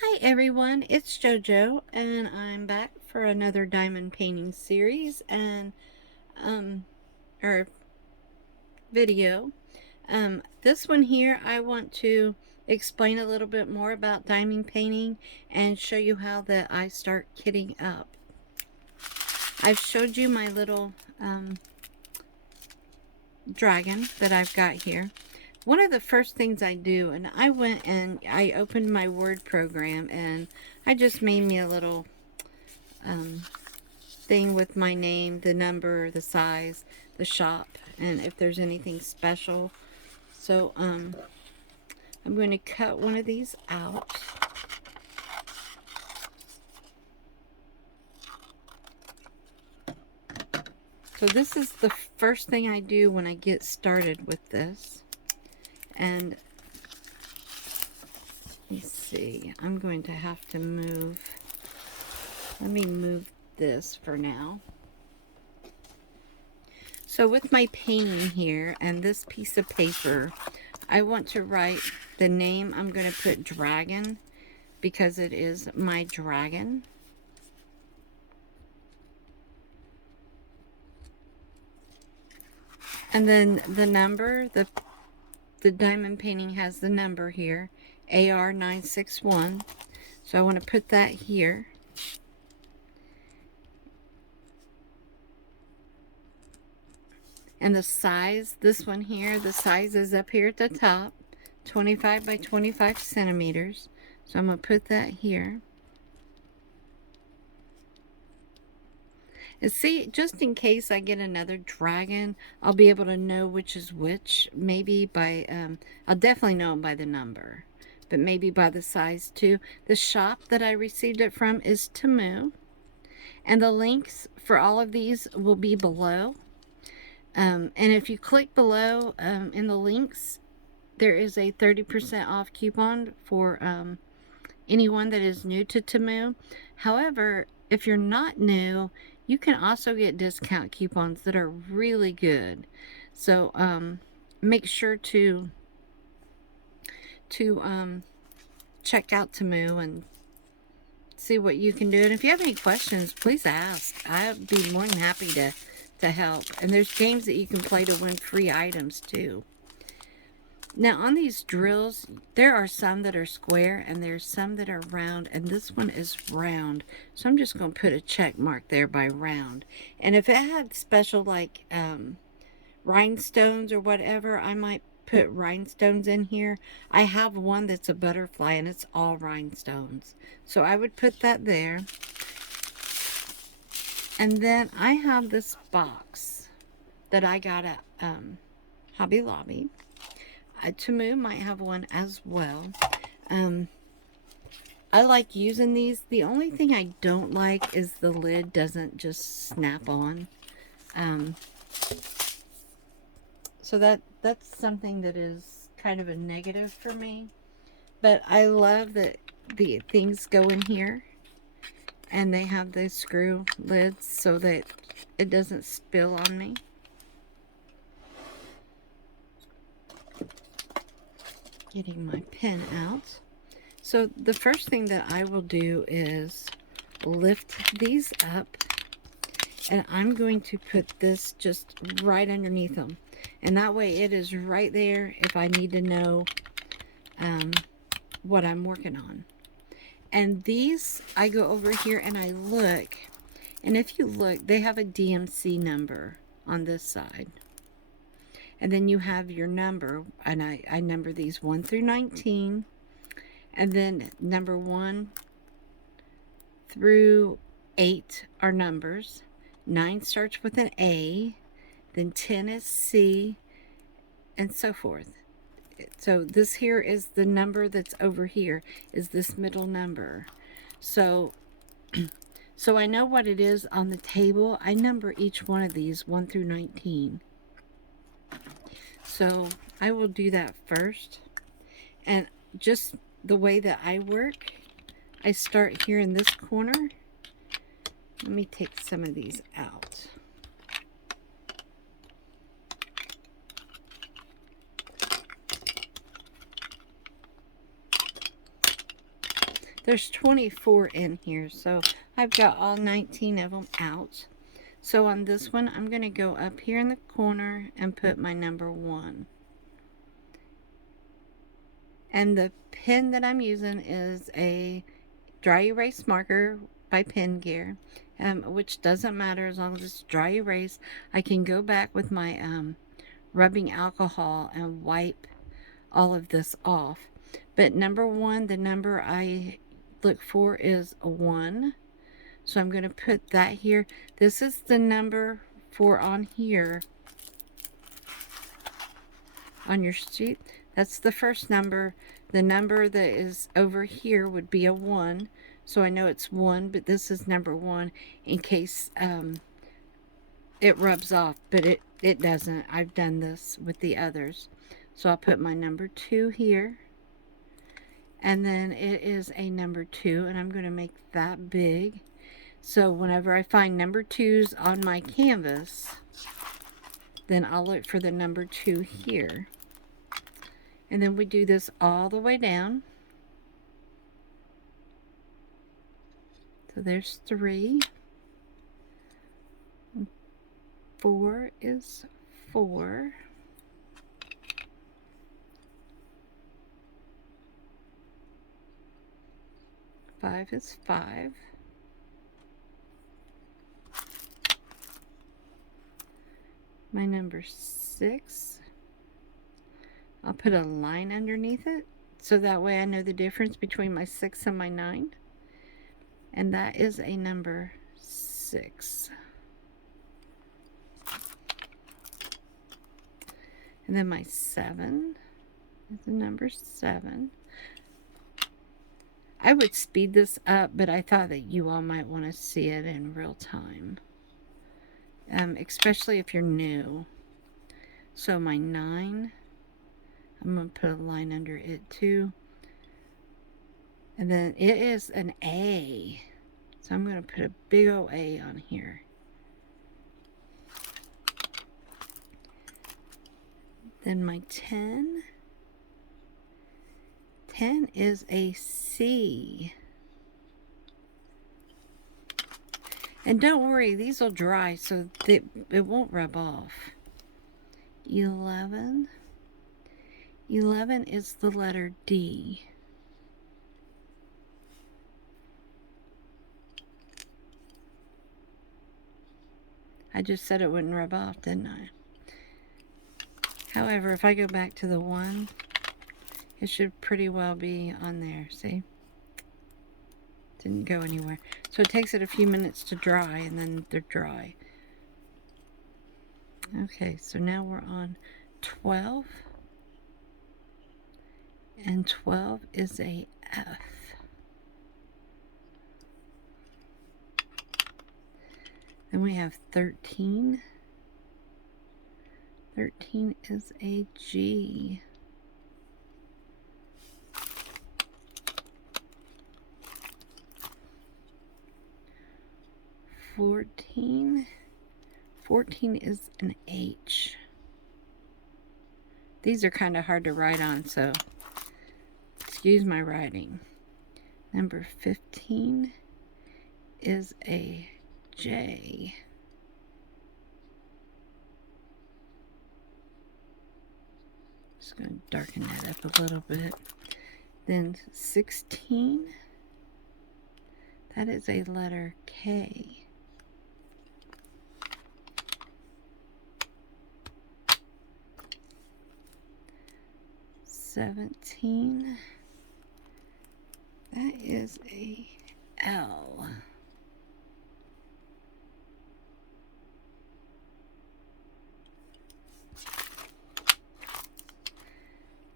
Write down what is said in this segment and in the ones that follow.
Hi everyone, it's JoJo and I'm back for another diamond painting series and or video. This one here I want to explain a little bit more about diamond painting and show you how that I start kitting up. I've showed you my little dragon that I've got here. One of the first things I do, and I went and I opened my Word program and I just made me a little thing with my name, the number, the size, the shop, and if there's anything special. So I'm going to cut one of these out. So this is the first thing I do when I get started with this. And let's see, I'm going to have to move. Let me move this for now. So with my painting here and this piece of paper, I want to write the name. I'm going to put dragon because it is my dragon. And then the number, the diamond painting has the number here, AR961. So I want to put that here. And the size, this one here, the size is up here at the top, 25 by 25 centimeters. So I'm going to put that here. And see, just in case I get another dragon, I'll be able to know which is which. Maybe by, I'll definitely know by the number, but maybe by the size too. The shop that I received it from is Temu. And the links for all of these will be below. And if you click below in the links, there is a 30% off coupon for anyone that is new to Temu. However, if you're not new, you can also get discount coupons that are really good. So make sure to check out Temu and see what you can do. And if you have any questions, please ask. I'd be more than happy to help. And there's games that you can play to win free items too. Now on these drills, there are some that are square and there's some that are round, and this one is round. So I'm just going to put a check mark there by round. And if it had special like rhinestones or whatever, I might put rhinestones in here. I have one that's a butterfly and it's all rhinestones. So I would put that there. And then I have this box that I got at Hobby Lobby. Temu might have one as well. I like using these. The only thing I don't like is the lid doesn't just snap on. So that's something that is kind of a negative for me. But I love that the things go in here. And they have the screw lids so that it doesn't spill on me. Getting my pen out. So the first thing that I will do is lift these up, and I'm going to put this just right underneath them, and that way it is right there if I need to know what I'm working on. And these, I go over here and I look, and if you look, they have a DMC number on this side. And then you have your number, and I number these 1 through 19. And then number 1 through 8 are numbers. 9 starts with an A. Then 10 is C, and so forth. So this here is the number that's over here, is this middle number. So I know what it is on the table. I number each one of these 1 through 19. So I will do that first. And just the way that I work, I start here in this corner. Let me take some of these out. There's 24 in here, so I've got all 19 of them out. So on this one, I'm going to go up here in the corner and put my number 1. And the pen that I'm using is a dry erase marker by Pen Gear, which doesn't matter as long as it's dry erase. I can go back with my rubbing alcohol and wipe all of this off. But number 1, the number I look for is a 1. So I'm going to put that here. This is the number for on here on your sheet. That's the first number. The number that is over here would be a 1. So I know it's 1, but this is number 1 in case it rubs off, but it doesn't. I've done this with the others. So I'll put my number 2 here. And then it is a number 2, and I'm going to make that big. So whenever I find number 2s on my canvas, then I'll look for the number 2 here. And then we do this all the way down. So there's 3. 4 is 4. 5 is 5. My number 6, I'll put a line underneath it, so that way I know the difference between my 6 and my 9. And that is a number 6. And then my 7 is a number 7. I would speed this up, but I thought that you all might want to see it in real time. Especially if you're new. So my 9, I'm going to put a line under it too. And then it is an A. So I'm going to put a big old A on here. Then my 10. 10 is a C. And don't worry, these will dry so that it won't rub off. 11. 11 is the letter D. I just said it wouldn't rub off, didn't I? However, if I go back to the 1, it should pretty well be on there, see? Didn't go anywhere. So it takes it a few minutes to dry, and then they're dry. Okay, so now we're on 12. And 12 is a F. Then we have 13. 13 is a G. 14. 14 is an H. These are kind of hard to write on, so excuse my writing. Number 15 is a J. Just going to darken that up a little bit. Then 16, that is a letter K. 17, that is a L.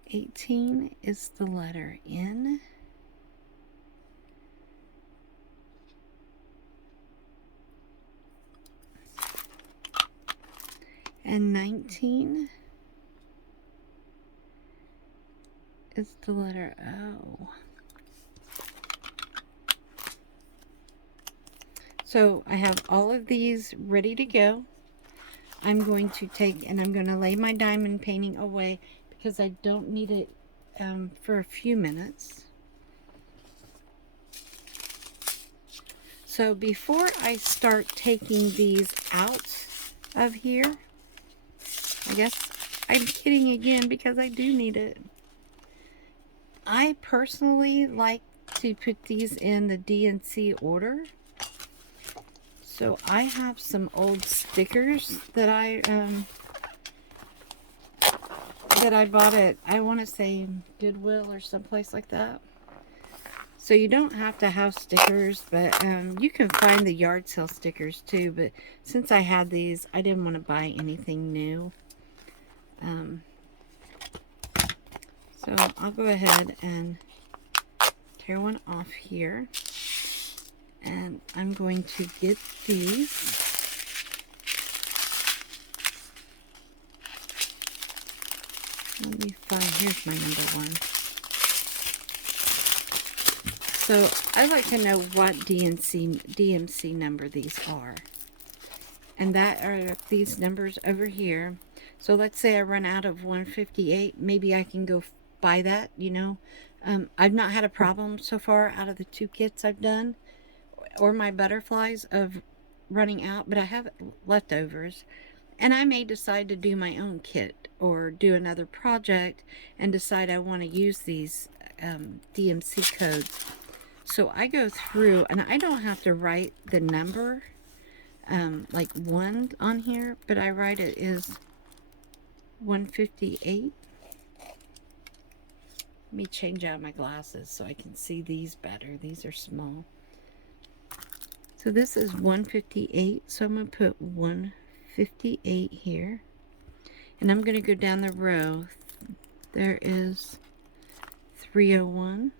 18 is the letter N. And 19 is the letter O. So I have all of these ready to go. I'm going to take and I'm going to lay my diamond painting away because I don't need it for a few minutes. So before I start taking these out of here, I guess I'm kidding again because I do need it. I personally like to put these in the D&C order. So I have some old stickers that I bought at, I want to say, Goodwill or someplace like that. So you don't have to have stickers, but you can find the yard sale stickers too. But since I had these, I didn't want to buy anything new. So I'll go ahead and tear one off here. And I'm going to get these. Let me find, here's my number one. So I like to know what DMC number these are. And that are these numbers over here. So let's say I run out of 158. Maybe I can go buy that, you know. I've not had a problem so far out of the 2 kits I've done, or my butterflies, of running out, but I have leftovers. And I may decide to do my own kit or do another project and decide I want to use these DMC codes. So I go through, and I don't have to write the number like 1 on here, but I write it is 158. Let me change out my glasses so I can see these better. These are small. So this is 158, so I'm going to put 158 here. And I'm going to go down the row. There is 301.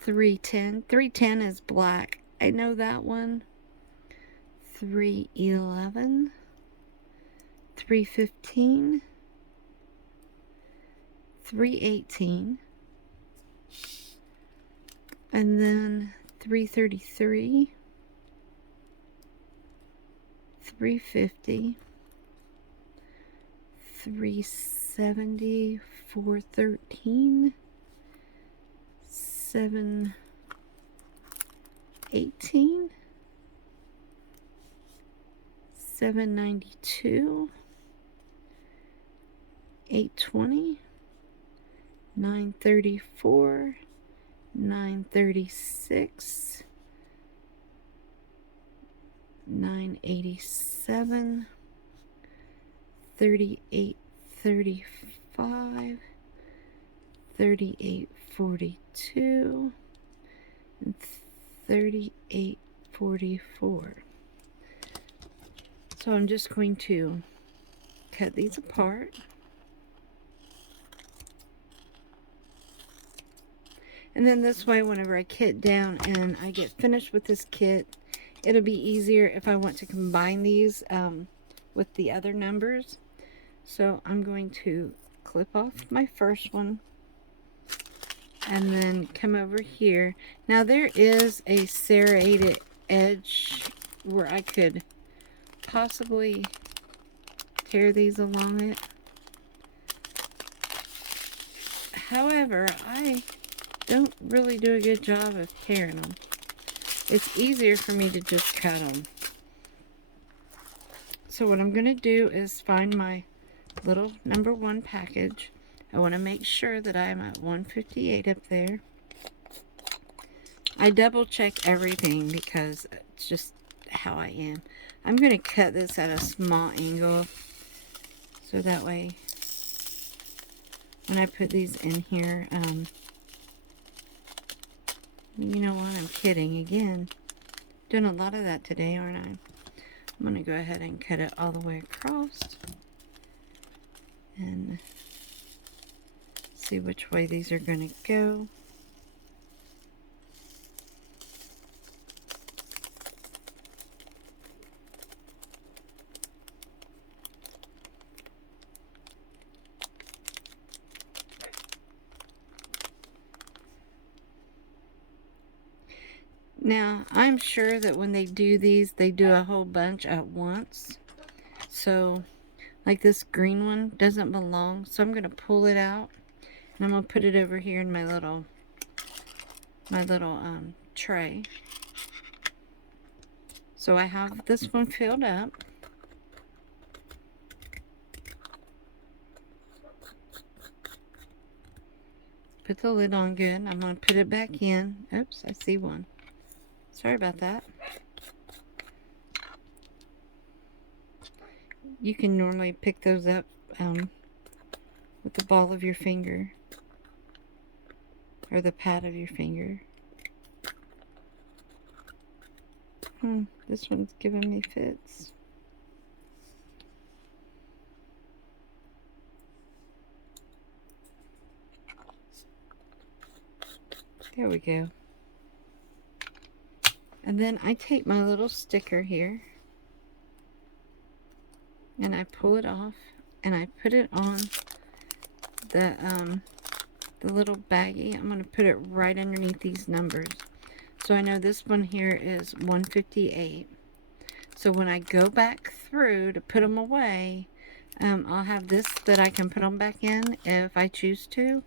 310. 310 is black. I know that one. 311. 315. 318. And then 333. 350. 370. 413. 718. 792. 820. 934. 936. 987. 3835. 3842. And 3844. So I'm just going to cut these apart. And then this way, whenever I kit down and I get finished with this kit, it'll be easier if I want to combine these with the other numbers. So I'm going to clip off my first one and then come over here. Now there is a serrated edge where I could possibly tear these along it. However, I don't really do a good job of tearing them. It's easier for me to just cut them. So what I'm going to do is find my little number 1 package. I want to make sure that I'm at 158 up there. I double check everything because it's just how I am. I'm going to cut this at a small angle so that way when I put these in here, you know what, I'm kidding again. Doing a lot of that today, aren't I? I'm going to go ahead and cut it all the way across and see which way these are going to go. Now, I'm sure that when they do these, they do a whole bunch at once. So, like this green one doesn't belong. So I'm going to pull it out. And I'm going to put it over here in my little my little tray. So I have this one filled up. Put the lid on good. I'm going to put it back in. Oops, I see one. Sorry about that. You can normally pick those up with the ball of your finger or the pad of your finger. This one's giving me fits. There we go. And then I take my little sticker here and I pull it off and I put it on the little baggie. I'm going to put it right underneath these numbers. So I know this one here is 158. So when I go back through to put them away, I'll have this that I can put them back in if I choose to.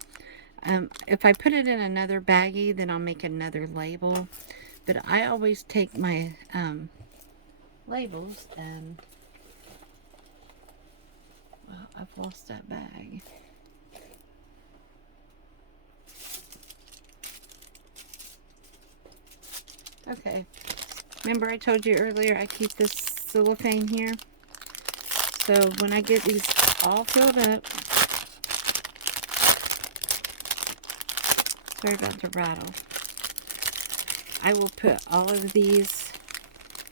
If I put it in another baggie, then I'll make another label. But I always take my labels and... Well, I've lost that bag. Okay. Remember I told you earlier I keep this cellophane here? So when I get these all filled up... Sorry about the rattle. I will put all of these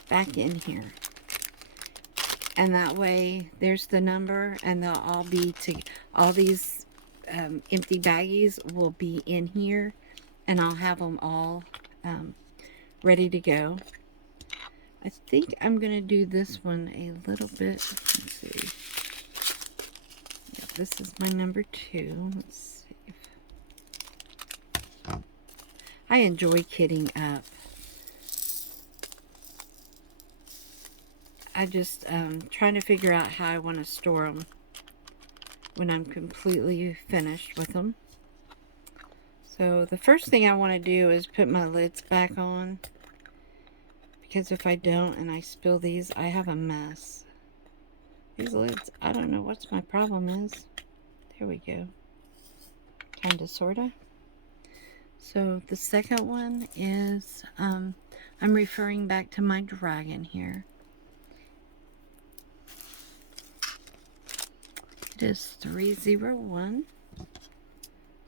back in here. And that way there's the number and they'll all be all these empty baggies will be in here and I'll have them all ready to go. I think I'm going to do this one a little bit. Let's see. Yep, this is my number 2. Let's see. I enjoy kitting up. I just trying to figure out how I want to store them when I'm completely finished with them. So the first thing I want to do is put my lids back on, because if I don't and I spill these, I have a mess. These lids, I don't know what's my problem is. There we go. Kind of, sorta. So the second one is, I'm referring back to my dragon here. It is 301.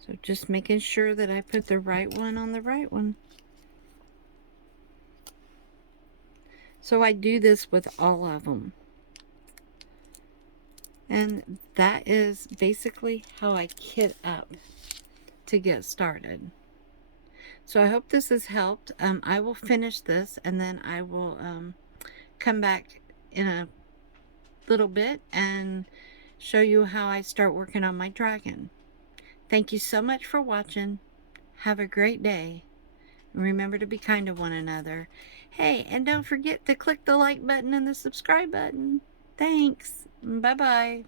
So just making sure that I put the right one on the right one. So I do this with all of them. And that is basically how I kit up to get started. So I hope this has helped. I will finish this and then I will come back in a little bit and show you how I start working on my dragon. Thank you so much for watching. Have a great day. And remember to be kind to one another. Hey, and don't forget to click the like button and the subscribe button. Thanks. Bye-bye.